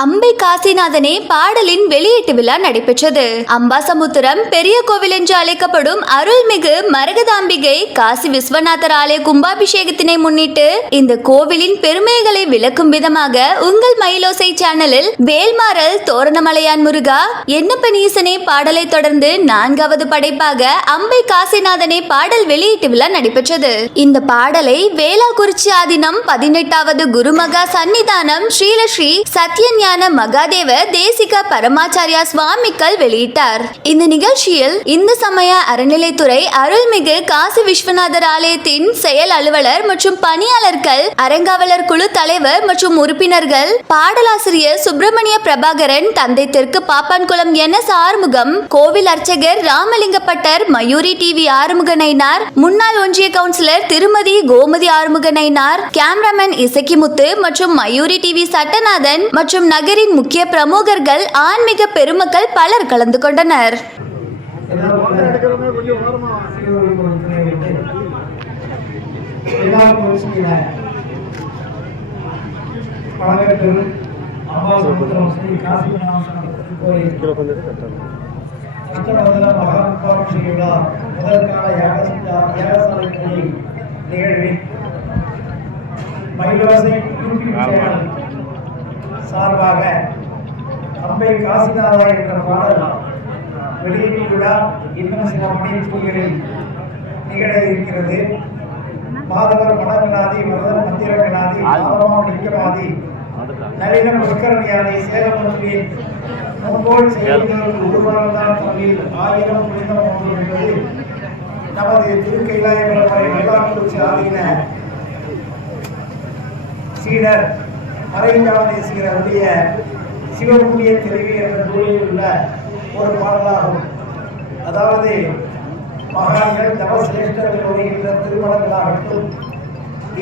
அம்பை காசிநாதனே பாடலின் வெளியீட்டு விழா நடைபெற்றது. அம்பாசமுத்திரம் பெரிய கோவில் என்று அழைக்கப்படும் அருள்மிகு மரகதாம்பிகை காசி விஸ்வநாதர் ஆலய கும்பாபிஷேகத்தினை முன்னிட்டு இந்த கோவிலின் பெருமைகளை விளக்கும் விதமாக உங்கள் மயிலோசை சேனலில் வேல்மாறல் தோரணமலையான் முருகா என்னப்பன் ஈசனே பாடலை தொடர்ந்து 4வது படைப்பாக அம்பை காசிநாதனே பாடல் வெளியீட்டு விழா நடைபெற்றது. இந்த பாடலை வேளாக்குறிச்சி ஆதீனம் 18வது குருமகா சன்னிதானம் ஸ்ரீலஸ்ரீ சத்யன் மகாதேவ தேசிக பரமாச்சாரியா சுவாமிகள் வெளியிட்டார். இந்த நிகழ்ச்சியில் இந்து சமய அறநிலைத்துறை அருள்மிகு காசி விஸ்வநாதர் ஆலயத்தின் செயல் அலுவலர் மற்றும் பணியாளர்கள், அரங்காவலர் குழு தலைவர் மற்றும் உறுப்பினர்கள், பாடலாசிரியர் சுப்பிரமணிய பிரபாகரன், தந்தை தெற்கு பாப்பான்குளம் NS ஆறுமுகம், கோவில் அர்ச்சகர் ராமலிங்கப்பட்டர், மயூரி டிவி ஆறுமுக நயினார், முன்னாள் ஒன்றிய கவுன்சிலர் திருமதி கோமதி ஆறுமுக நயினார், கேமராமேன் இசக்கிமுத்து மற்றும் மயூரி டிவி சட்டநாதன் மற்றும் நகரின் முக்கிய பிரமுகர்கள், ஆன்மீக பெருமக்கள் பலர் கலந்து கொண்டனர். சார்பாக அம்பை காசிநாதா என்ற பாடல் வெளியீட்டு விழா இன்னும் சில மணித்துளிகளில் நிகழ இருக்கிறது. மாதவர் மணங்கநாதி, மருதன் மந்திரங்கநாதி, மாதமாணிக்கமாதி, நளினம் புஷ்கரணியாதி, சேலமொழியின் முன்போல் செய்திகளுக்கு உருவானதான தமிழில் 1000 புனிதம் ஒன்று என்பது நமது திருக்கைலாய பரம்பரை வெள்ளாக்குறிச்சி ஆதீன சீடர் மறைஞானேஸ்வரருடைய சிவபுண்ணிய தெரிவி என்ற நூலில் உள்ள ஒரு பாடலாகும். அதாவது மகான்கள் தவசிரேஷ்டர்கள் வருகின்ற திருமணங்களாகட்டும்,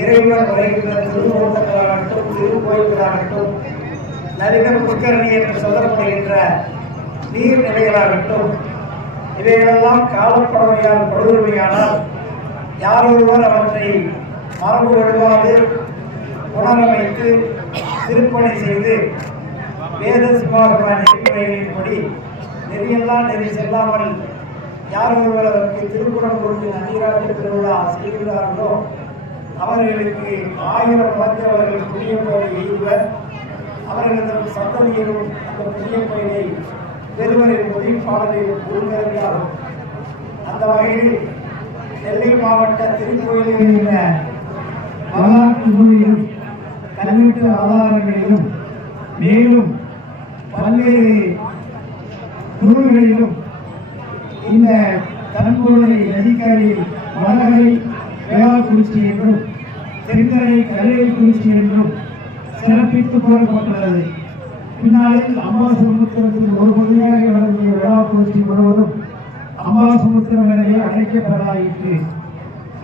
இறைவன் வருகின்ற திருமூர்த்தங்களாகட்டும், திருக்கோயில்களாகட்டும், நளினம் புஷ்கரணி என்று சொல்லப்படுகின்ற நீர்நிலைகளாகட்டும், இவைகளெல்லாம் காலப்படவையால் படுகொள்மையானால் யாரொருவர் அவற்றை மரபு எழுவாது உணரமைத்து திருப்பணி செய்து வேத சிவாகமான நெறிமுறைகளின்படி நெறியெல்லாம் நெறி செல்லாமல் யார் ஒருவர் அதற்கு திருக்குறள் கொண்டு நன்னீராட்டு திருவிழா செய்கிறார்களோ அவர்களுக்கு 1000 மடங்கு அவர்கள் புதிய கோயிலை எய்துவர். அவர்களது சந்ததியிலும் அந்த புதிய கோயிலை பெறுவர் என்பதை பாடலில் உருவாகும். அந்த வகையில் நெல்லை மாவட்ட திருக்கோயிலில் உள்ள வரலாற்று நூலிலும் கல்வெட்டு ஆதாரங்களிலும் மேலும் பல்வேறு நூல்களிலும் இந்த தன்பொருளை நதிக்கரையில் வடகரை வேளாக்குறிச்சி என்றும் தென்கரை கரைக்குறிச்சி என்றும் சிறப்பித்து கூறப்பட்டுள்ளது. பின்னாளில் அம்பாசமுத்திரத்தில் ஒரு பகுதியாக விளங்கிய வேளாக்குறிச்சி முழுவதும் அம்பாசமுத்திரம் எனவே அழைக்கப்படாயிற்று.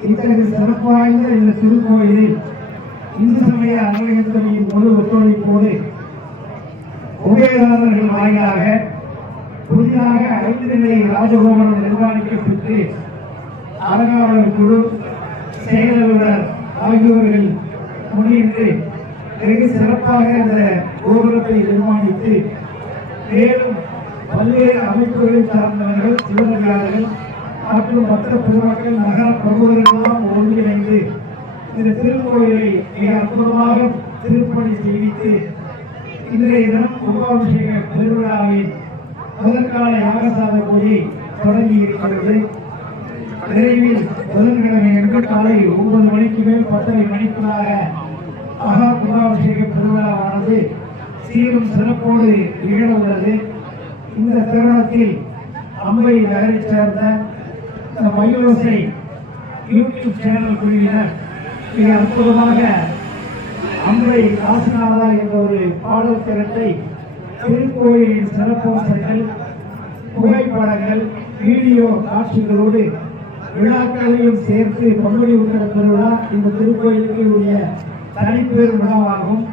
இத்தகைய சிறப்பு வாய்ந்த இந்த திருக்கோயிலில் இந்து சமய அறநிலையத்துறையின் முழு ஒத்துழைப்போடு உபயதாரர்கள் வாயிலாக புதிதாக 5 நிலை ராஜகோபுரம் நிர்மாணிக்கப்பட்டு அரங்காவலர் குழு, செயலாளர் ஆகியோர்கள் முன்னின்று வெகு சிறப்பாக இந்த கோபுரத்தை நிர்மாணித்து மேலும் பல்வேறு அமைப்புகளில் சார்ந்தவர்கள், சிவனடியார்கள் மற்றும் மற்ற பொதுமக்கள், நகர பிரமுகர்களெல்லாம் ஒன்றிணைந்து இந்த திருக்கோயிலை மிக அற்புதமாக திருப்பணி செய்வித்து இன்றைய தினம் கும்பாபிஷேக பெருவிழாவின் முதற்கால யாகசாத பூஜை தொடங்கி இருக்கிறது. விரைவில் புதன்கிழமை என்று காலை 9 மணிக்கு மேல் 10:30 மணிக்குள்ளாக மகா கும்பாபிஷேக பெருவிழாவானது சீரும் சிறப்போடு நிகழ உள்ளது. இந்த தருணத்தில் அம்பை நகரை சேர்ந்த இந்த மயிலோசை யூடியூப் சேனல் குழுவினர் மிக அற்புதமாக அம்பை காசிநாதா என்ற ஒரு பாடல் திறத்தை திருக்கோயிலின் சிறப்பம்சங்கள், புகைப்படங்கள், வீடியோ காட்சிகளோடு விழாக்களையும் சேர்த்து பங்குனி உத்தர திருவிழா இந்த திருக்கோயிலுக்கு உரிய தனிப்பெரு விழாவாகும்.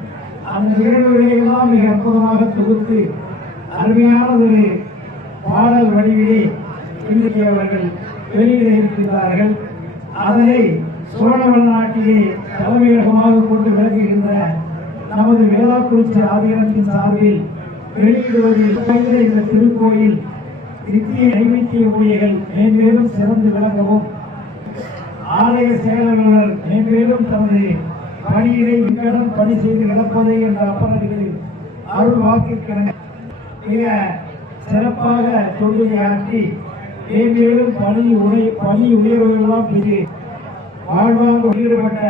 அந்த நிகழ்வுகளையெல்லாம் மிக அற்புதமாக தொகுத்து அருமையான ஒரு பாடல் வடிவிலே இன்றைக்கு அவர்கள் வெளியிட இருக்கின்றார்கள். அதனை சோழ நாட்டிலே தலைமையகமாக கொண்டு விளங்குகின்ற நமது வேளாக்குறிச்சி ஆதீனத்தின் சார்பில் வெளியிடுவதில் அமைந்த இந்த திருக்கோயில் நித்திய நைவேத்திய ஊழியர்கள் மேன்மேலும் சிறந்து விளங்கவும் ஆலய செயலாளர் மேன்மேலும் தமது பணியினை இக்கடன் பணி செய்து கிடப்பதை என்ற அப்பனர்களின் அருள் வாக்கிற்கென மிக சிறப்பாக தொழுகையாற்றி மேன்மேலும் பணி உயர்வுகளெல்லாம் பெற்று வாழ்வாக ஈடுபட்ட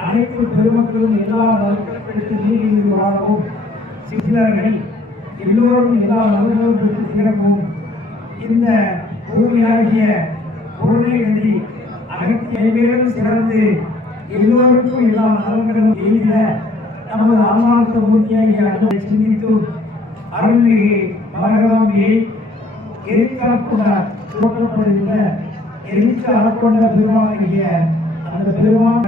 அனைத்து பெருமக்களும் எல்லா நலன்களும் பெற்று நீதி வாழவும் சிலர்கள் எல்லோரும் எல்லா நலன்களும் பெற்று சிறக்கவும் இந்த பூமியாகிய பொருளை நன்றி அனைத்து சிறந்து எல்லோருக்கும் எல்லா நலன்களும் எய்த நமது ஆன்மார்த்த மூர்த்தியாகிய அன்பை சிந்தித்தும் அருள்மிகு மரகதாம்பியை எரிக்காப்புட போற்றப்படுகின்ற எரிக்க அறக்கொண்ட பெருமானாகிய அந்த பெருமான்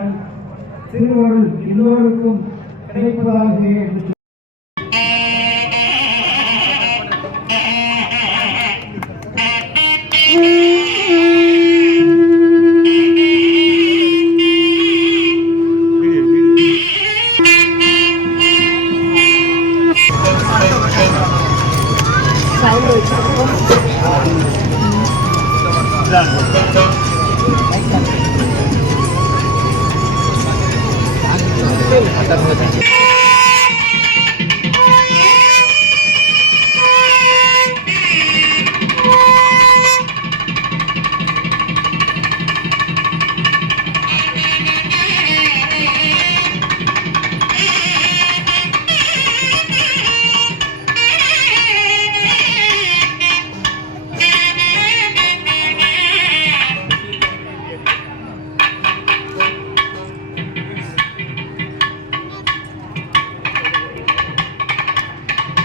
திருவருள் எல்லோருக்கும் கிடைப்பதாக என்று Ada